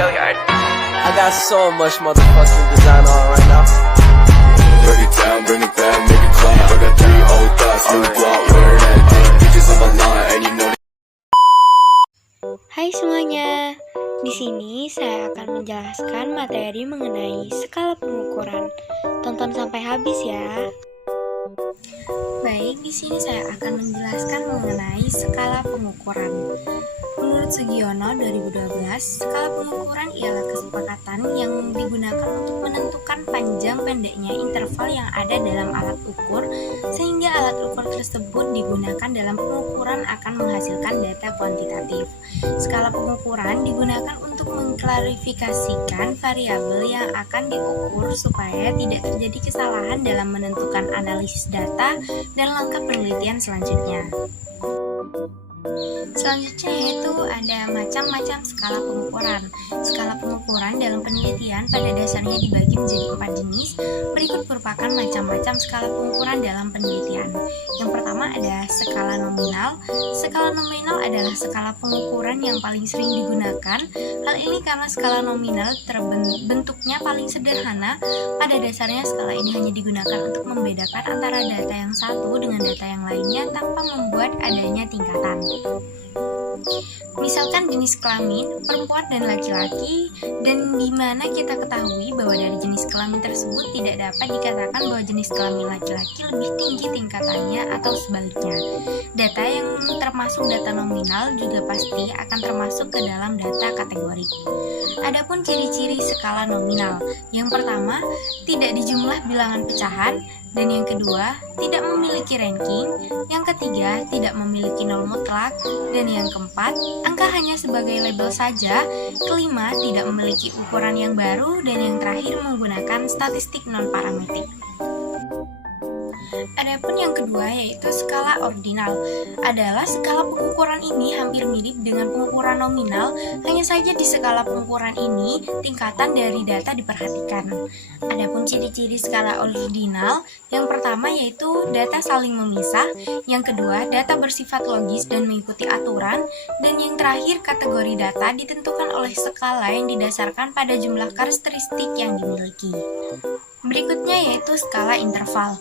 I got so much motherfucking design on right now. Break it down, bring it back, make it clap. I got 3 old thoughts, new block, wear that thing. Bitches on my line, and you know. Hai semuanya, di sini saya akan menjelaskan materi mengenai skala pengukuran. Tonton sampai habis ya. Baik, di sini saya akan menjelaskan mengenai skala pengukuran. Menurut Sugiono 2012, skala pengukuran ialah kesepakatan yang digunakan untuk menentukan panjang pendeknya interval yang ada dalam alat ukur, sehingga alat ukur tersebut digunakan dalam pengukuran akan menghasilkan data kuantitatif. Skala pengukuran digunakan untuk mengklarifikasikan variabel yang akan diukur supaya tidak terjadi kesalahan dalam menentukan analisis data dan langkah penelitian selanjutnya. Selanjutnya yaitu ada macam-macam skala pengukuran. Skala pengukuran dalam penelitian pada dasarnya dibagi menjadi 4 jenis. Berikut merupakan macam-macam skala pengukuran dalam penelitian. Yang pertama ada skala nominal. Skala nominal adalah skala pengukuran yang paling sering digunakan. Hal ini karena skala nominal bentuknya paling sederhana. Pada dasarnya skala ini hanya digunakan untuk membedakan antara data yang satu dengan data yang lainnya tanpa membuat adanya tingkatan. Misalkan jenis kelamin, perempuan dan laki-laki, dan di mana kita ketahui bahwa dari jenis kelamin tersebut tidak dapat dikatakan bahwa jenis kelamin laki-laki lebih tinggi tingkatannya atau sebaliknya. Data yang termasuk data nominal juga pasti akan termasuk ke dalam data kategori. Adapun ciri-ciri skala nominal, yang pertama, tidak dijumlah bilangan pecahan, dan yang kedua, tidak memiliki ranking, yang ketiga, tidak memiliki nol mutlak, dan yang keempat, angka hanya sebagai label saja, kelima, tidak memiliki ukuran yang baru, dan yang terakhir menggunakan statistik non-parametrik. Adapun yang kedua yaitu skala ordinal. Adalah skala pengukuran ini hampir mirip dengan pengukuran nominal, hanya saja di skala pengukuran ini tingkatan dari data diperhatikan. Adapun ciri-ciri skala ordinal, yang pertama yaitu data saling memisah, yang kedua data bersifat logis dan mengikuti aturan, dan yang terakhir kategori data ditentukan oleh skala yang didasarkan pada jumlah karakteristik yang dimiliki. Berikutnya yaitu skala interval.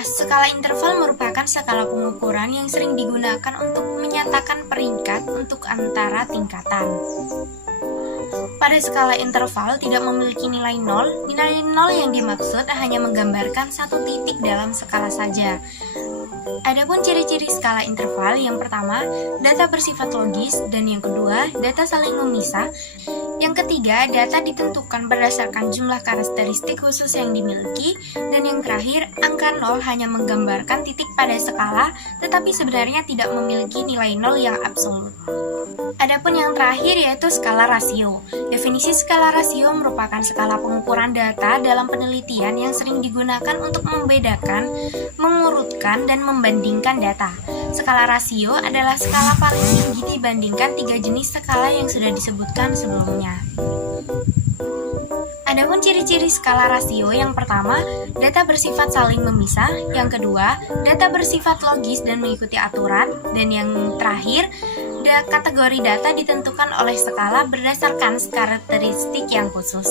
Skala interval merupakan skala pengukuran yang sering digunakan untuk menyatakan peringkat untuk antara tingkatan. Pada skala interval tidak memiliki nilai nol. Nilai nol yang dimaksud hanya menggambarkan satu titik dalam skala saja. Adapun ciri-ciri skala interval, yang pertama, data bersifat logis, dan yang kedua, data saling memisah. Yang ketiga, data ditentukan berdasarkan jumlah karakteristik khusus yang dimiliki, dan yang terakhir, angka 0 hanya menggambarkan titik pada skala, tetapi sebenarnya tidak memiliki nilai 0 yang absolut. Adapun yang terakhir yaitu skala rasio. Definisi skala rasio merupakan skala pengukuran data dalam penelitian yang sering digunakan untuk membedakan, mengurutkan, dan membandingkan data. Skala rasio adalah skala paling tinggi dibandingkan 3 jenis skala yang sudah disebutkan sebelumnya. Adapun ciri-ciri skala rasio, yang pertama, data bersifat saling memisah, yang kedua, data bersifat logis dan mengikuti aturan, dan yang terakhir, kategori data ditentukan oleh skala berdasarkan karakteristik yang khusus.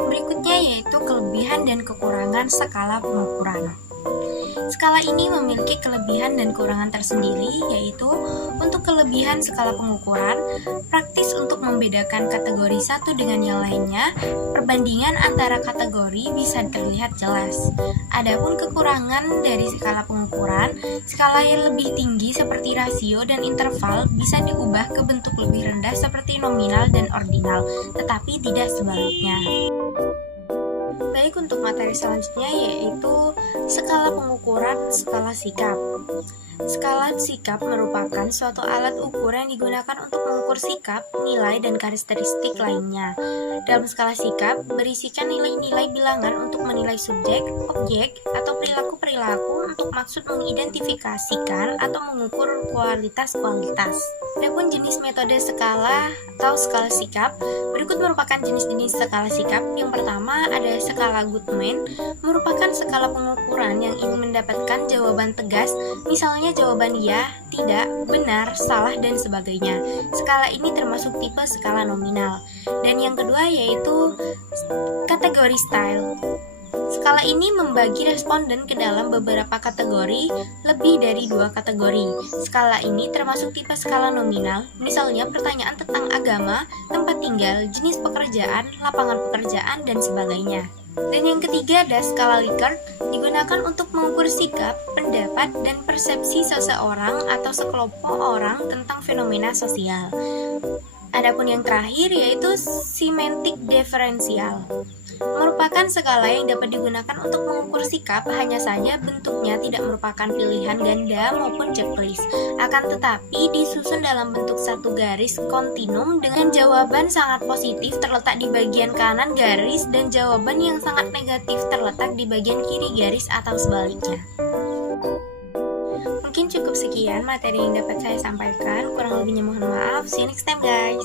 Berikutnya yaitu kelebihan dan kekurangan skala pengukuran. Skala ini memiliki kelebihan dan kekurangan tersendiri, yaitu untuk kelebihan skala pengukuran, praktis untuk membedakan kategori satu dengan yang lainnya, perbandingan antara kategori bisa terlihat jelas. Adapun kekurangan dari skala pengukuran, skala yang lebih tinggi seperti rasio dan interval bisa diubah ke bentuk lebih rendah seperti nominal dan ordinal, tetapi tidak sebaliknya. Baik, untuk materi selanjutnya yaitu skala pengukuran skala sikap. Skala sikap merupakan suatu alat ukur yang digunakan untuk mengukur sikap, nilai, dan karakteristik lainnya. Dalam skala sikap berisikan nilai-nilai bilangan untuk menilai subjek, objek, atau perilaku perilaku untuk maksud mengidentifikasikan atau mengukur kualitas-kualitas. Adapun jenis metode skala atau skala sikap, berikut merupakan jenis-jenis skala sikap. Yang pertama ada skala Goodman, merupakan skala pengukuran yang ingin mendapatkan jawaban tegas, misalnya jawaban ya, tidak, benar, salah, dan sebagainya. Skala ini termasuk tipe skala nominal. Dan yang kedua yaitu kategori style. Skala ini membagi responden ke dalam beberapa kategori, lebih dari 2 kategori. Skala ini termasuk tipe skala nominal, misalnya pertanyaan tentang agama, tempat tinggal, jenis pekerjaan, lapangan pekerjaan, dan sebagainya. Dan yang ketiga ada skala Likert, digunakan untuk mengukur sikap, pendapat, dan persepsi seseorang atau sekelompok orang tentang fenomena sosial. Adapun yang terakhir yaitu semantik diferensial, merupakan skala yang dapat digunakan untuk mengukur sikap, hanya saja bentuknya tidak merupakan pilihan ganda maupun checklist, akan tetapi disusun dalam bentuk satu garis kontinum dengan jawaban sangat positif terletak di bagian kanan garis dan jawaban yang sangat negatif terletak di bagian kiri garis atau sebaliknya. Mungkin cukup sekian materi yang dapat saya sampaikan, kurang lebihnya mohon maaf. See you next time guys.